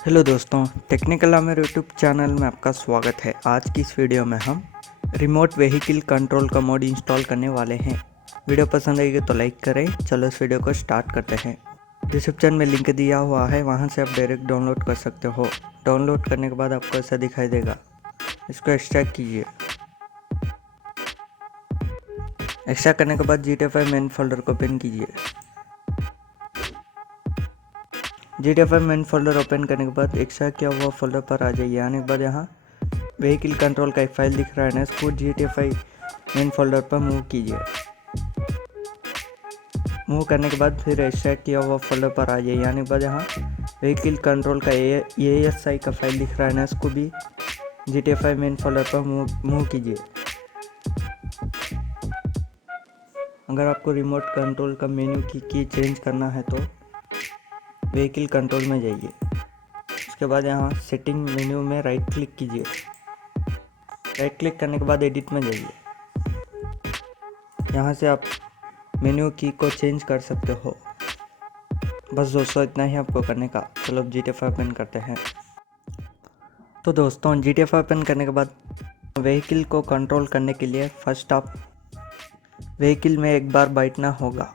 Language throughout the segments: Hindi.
हेलो दोस्तों, टेक्निकल आमेर यूट्यूब चैनल में आपका स्वागत है। आज की इस वीडियो में हम रिमोट व्हीकल कंट्रोल का मोड इंस्टॉल करने वाले हैं। वीडियो पसंद आएगी तो लाइक करें। चलो इस वीडियो को स्टार्ट करते हैं। डिस्क्रिप्शन में लिंक दिया हुआ है, वहां से आप डायरेक्ट डाउनलोड कर सकते हो। डाउनलोड करने के बाद आपको ऐसा दिखाई देगा। इसको एक्सट्रैक्ट कीजिए। एक्सट्रैक्ट करने के बाद GTA 5 मेन फोल्डर को ओपन कीजिए। GTA 5 मेन फोल्डर ओपन करने के बाद एक्सट्रैक्ट किया हुआ फोल्डर पर आ जाइए। आने के बाद यहाँ व्हीकल कंट्रोल का एक फाइल दिख रहा है ना, इसको GTA 5 मेन फोल्डर पर मूव कीजिए। मूव करने के बाद फिर एक्सट्रैक्ट किया हुआ फोल्डर पर आ जाइए। आने के बाद यहाँ व्हीकल कंट्रोल का ASI का फाइल दिख रहा है ना, इसको भी GTA 5 मेन फोल्डर पर मूव कीजिए। अगर आपको रिमोट कंट्रोल का मेन्यू की चेंज करना है तो व्हीकल कंट्रोल में जाइए। उसके बाद यहाँ सेटिंग मेन्यू में राइट क्लिक कीजिए। राइट क्लिक करने के बाद एडिट में जाइए। यहाँ से आप मेन्यू की को चेंज कर सकते हो। बस दोस्तों, इतना ही आपको करने का। चलो अब GTA 5 ओपन करते हैं। तो दोस्तों, GTA 5 ओपन करने के बाद व्हीकल को कंट्रोल करने के लिए फर्स्ट आप व्हीकल में एक बार बैठना होगा।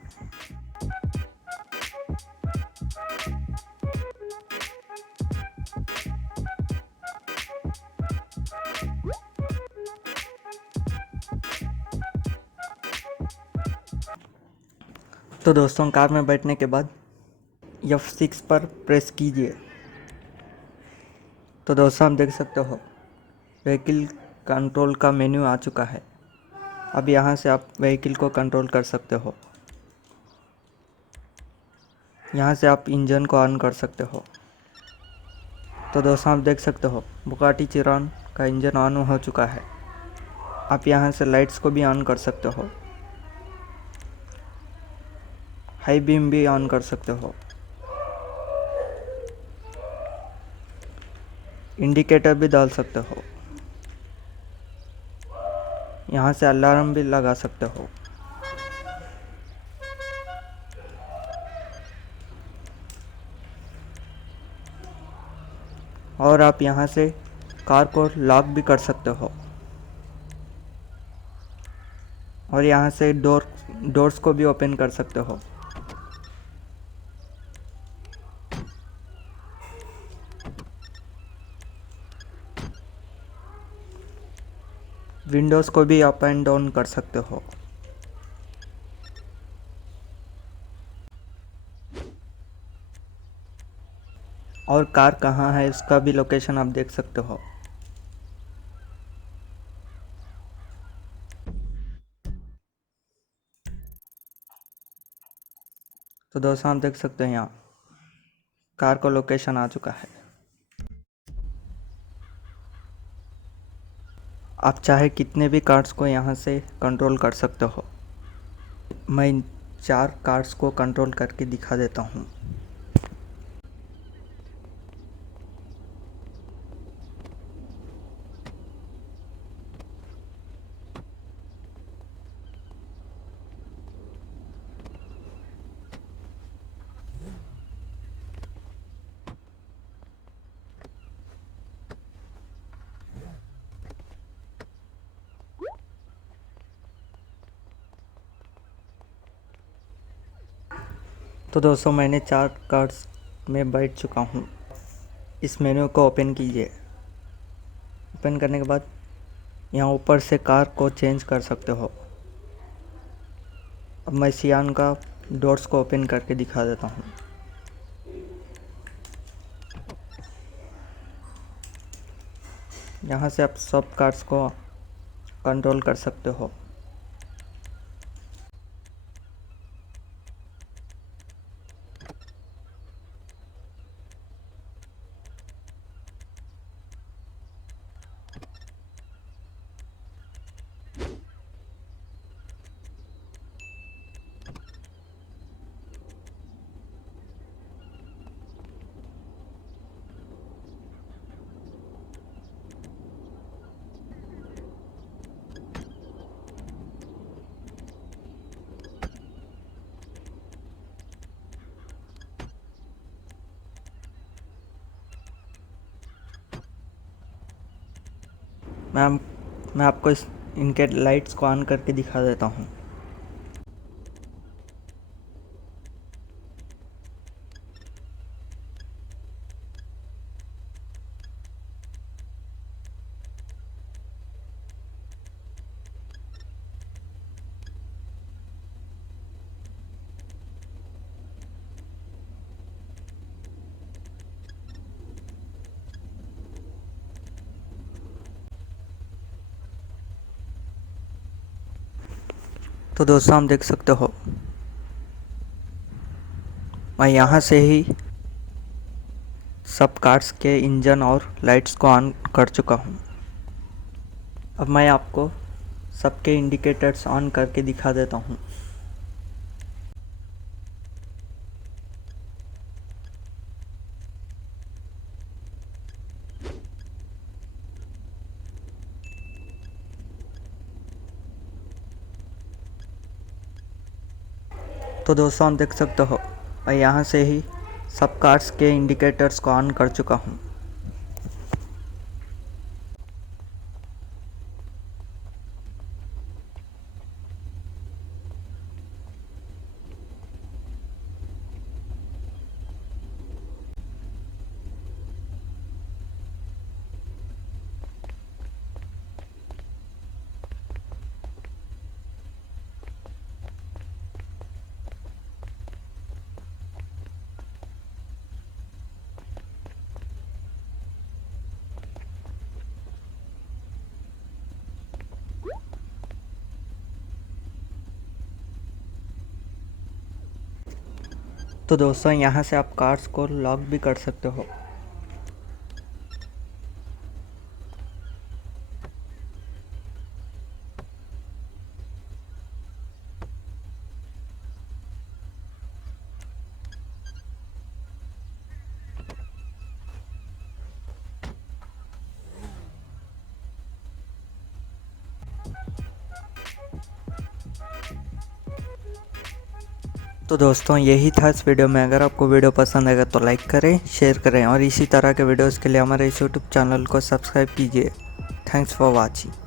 तो दोस्तों, कार में बैठने के बाद F6 पर प्रेस कीजिए। तो दोस्तों, आप देख सकते हो व्हीकल कंट्रोल का मेन्यू आ चुका है। अब यहाँ से आप व्हीकल को कंट्रोल कर सकते हो। यहाँ से आप इंजन को ऑन कर सकते हो। तो दोस्तों, आप देख सकते हो बुगाटी चिरॉन का इंजन ऑन हो चुका है। आप यहाँ से लाइट्स को भी ऑन कर सकते हो। हाई बीम भी ऑन कर सकते हो। इंडिकेटर भी डाल सकते हो। यहाँ से अलार्म भी लगा सकते हो। और आप यहाँ से कार को लॉक भी कर सकते हो। और यहाँ से डोर्स को भी ओपन कर सकते हो। विंडोज़ को भी अप एंड डाउन कर सकते हो। और कार कहाँ है इसका भी लोकेशन आप देख सकते हो। तो दोस्तों, आप देख सकते हैं यहाँ कार का लोकेशन आ चुका है। आप चाहे कितने भी कार्ड्स को यहाँ से कंट्रोल कर सकते हो। मैं इन 4 कार्ड्स को कंट्रोल करके दिखा देता हूँ। तो दोस्तों, मैंने 4 कार्ड्स में बैठ चुका हूँ। इस मेन्यू को ओपन कीजिए। ओपन करने के बाद यहाँ ऊपर से कार को चेंज कर सकते हो। अब मैं सियान का डोर्स को ओपन करके दिखा देता हूँ। यहाँ से आप सब कार्ड्स को कंट्रोल कर सकते हो। मैं आपको इनके लाइट्स को ऑन करके दिखा देता हूँ। तो दोस्तों हम देख सकते हो मैं यहाँ से ही सब कार्स के इंजन और लाइट्स को ऑन कर चुका हूँ। अब मैं आपको सबके इंडिकेटर्स ऑन करके दिखा देता हूँ। तो दोस्तों हम देख सकते हो मैं यहाँ से ही सब कार्स के इंडिकेटर्स को ऑन कर चुका हूँ। तो दोस्तों यहाँ से आप कार्स को लॉक भी कर सकते हो। तो दोस्तों यही था इस वीडियो में। अगर आपको वीडियो पसंद आएगा तो लाइक करें, शेयर करें और इसी तरह के वीडियोस के लिए हमारे इस यूट्यूब चैनल को सब्सक्राइब कीजिए। Thanks for watching.